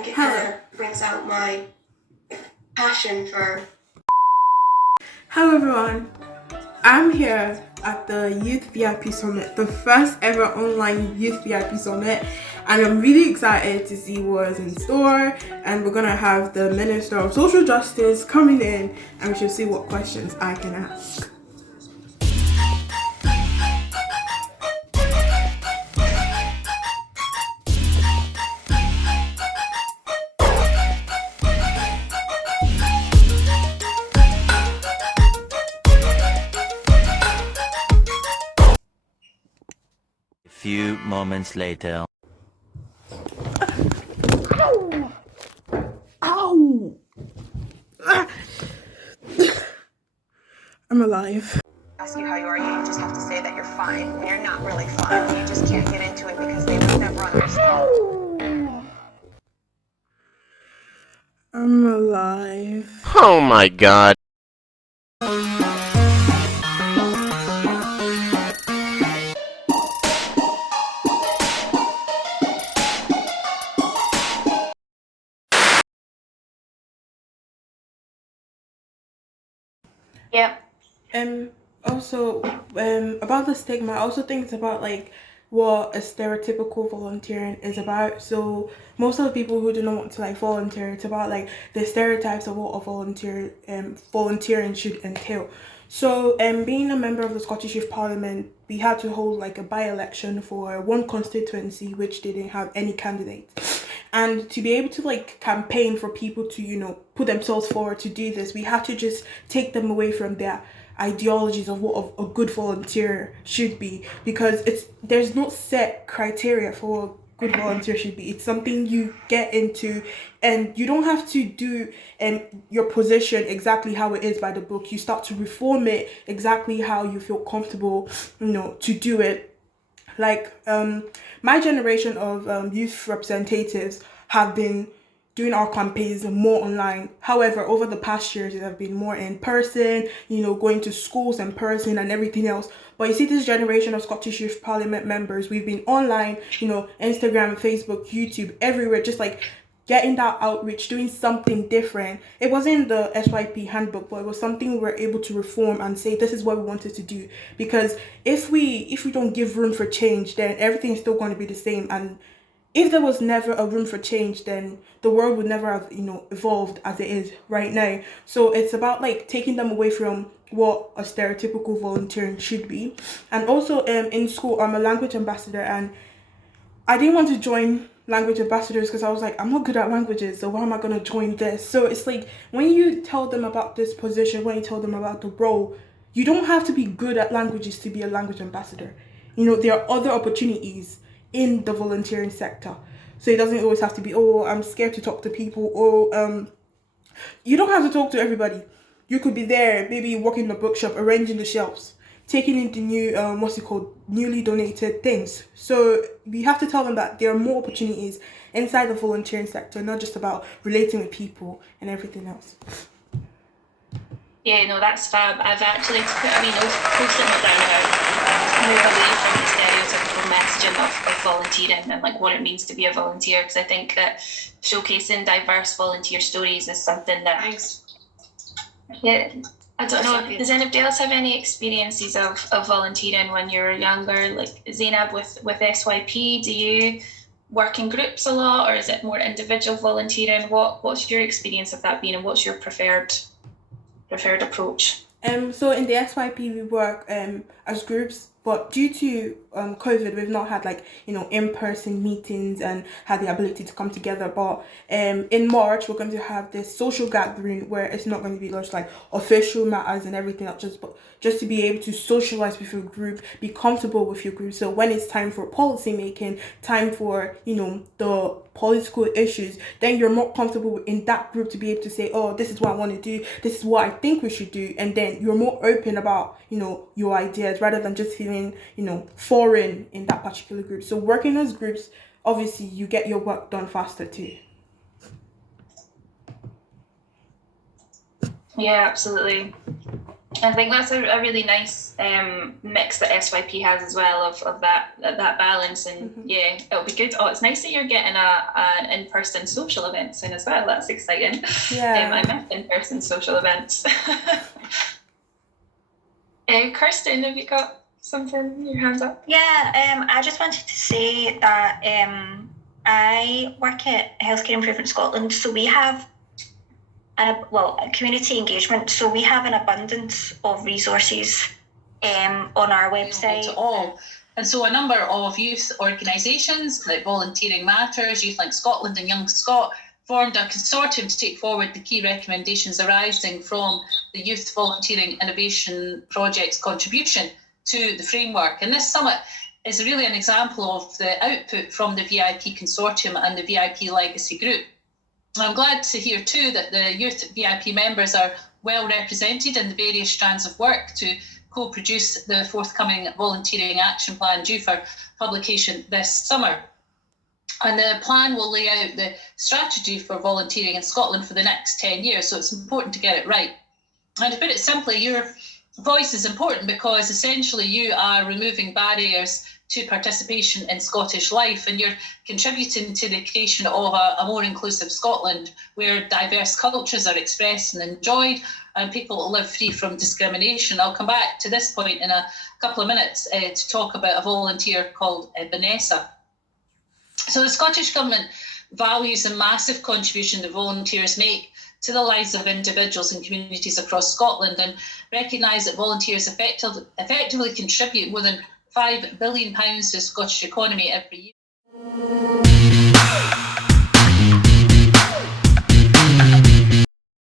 think it kind of brings out my passion for. Hello everyone, I'm here at the Youth VIP Summit, the first ever online Youth VIP Summit, and I'm really excited to see what's in store. And we're gonna have the Minister of Social Justice coming in, and we should see what questions I can ask. Few moments later. Ow! Ow! I'm alive. Ask you how you are, you just have to say that you're fine, and you're not really fine. You just can't get into it because they would never understand. I'm alive. Oh my god. Yep. Also, about the stigma, I also think it's about like what a stereotypical volunteering is about. So most of the people who do not want to like volunteer, it's about like the stereotypes of what a volunteering should entail. So being a member of the Scottish Youth Parliament, we had to hold like a by-election for one constituency which didn't have any candidates. And to be able to like campaign for people to, you know, put themselves forward to do this, we had to just take them away from their ideologies of what a good volunteer should be, because there's no set criteria for what a good volunteer should be. It's something you get into, and you don't have to do your position exactly how it is by the book. You start to reform it exactly how you feel comfortable, you know, to do it. Like my generation of youth representatives have been doing our campaigns more online. However, over the past years, it have been more in person, you know, going to schools in person and everything else. But you see, this generation of Scottish Youth Parliament members, we've been online, you know, Instagram, Facebook, YouTube, everywhere, just like getting that outreach, doing something different. It wasn't the SYP handbook, but it was something we were able to reform and say this is what we wanted to do. Because if we don't give room for change, then everything's still going to be the same. And if there was never a room for change, then the world would never have, you know, evolved as it is right now. So it's about like taking them away from what a stereotypical volunteering should be. And also in school, I'm a language ambassador, and I didn't want to join language ambassadors because I was like, I'm not good at languages, so why am I going to join this? So it's like when you tell them about this position, when you tell them about the role, you don't have to be good at languages to be a language ambassador. You know, there are other opportunities in the volunteering sector. So it doesn't always have to be, oh, I'm scared to talk to people, or you don't have to talk to everybody. You could be there, maybe working in the bookshop, arranging the shelves, taking in the new, newly donated things. So we have to tell them that there are more opportunities inside the volunteering sector, not just about relating with people and everything else. Yeah, no, that's fab. I've actually, posted it down about move away from the stereotypical messaging of volunteering and like what it means to be a volunteer, because I think that showcasing diverse volunteer stories is something that. Thanks. Yeah, I don't know. Does anybody else have any experiences of volunteering when you were younger? Like Zainab with SYP, do you work in groups a lot, or is it more individual volunteering? What's your experience of that been, and what's your preferred approach? So in the SYP we work as groups, but due to COVID, we've not had like, you know, in-person meetings and had the ability to come together. But in March we're going to have this social gathering where it's not going to be just like official matters and everything, not just to be able to socialize with your group, be comfortable with your group. So when it's time for policy making, time for, you know, the political issues, then you're more comfortable in that group to be able to say, oh, this is what I want to do, this is what I think we should do, and then you're more open about, you know, your ideas rather than just feeling, you know, foreign in that particular group. So working as groups, obviously you get your work done faster too. Yeah, absolutely. I think that's a really nice mix that SYP has as well of that balance, and yeah, it'll be good. Oh, it's nice that you're getting an in-person social event soon as well. That's exciting. Yeah. I miss in-person social events. Kirsten, have you got something? Your hands up. Yeah, I just wanted to say that I work at Healthcare Improvement Scotland, so we have community engagement. So we have an abundance of resources on our website. To all. And so a number of youth organisations like Volunteering Matters, Youth Link Scotland and Young Scot formed a consortium to take forward the key recommendations arising from the Youth Volunteering Innovation Project's contribution to the framework. And this summit is really an example of the output from the VIP Consortium and the VIP Legacy Group. I'm glad to hear too that the youth VIP members are well represented in the various strands of work to co-produce the forthcoming volunteering action plan due for publication this summer. And the plan will lay out the strategy for volunteering in Scotland for the next 10 years, so it's important to get it right. And to put it simply, your voice is important because essentially you are removing barriers to participation in Scottish life, and you're contributing to the creation of a more inclusive Scotland where diverse cultures are expressed and enjoyed and people live free from discrimination. I'll come back to this point in a couple of minutes to talk about a volunteer called Vanessa. So the Scottish Government values the massive contribution that volunteers make to the lives of individuals and communities across Scotland, and recognise that volunteers effectively contribute more than £5 billion to the Scottish economy every year.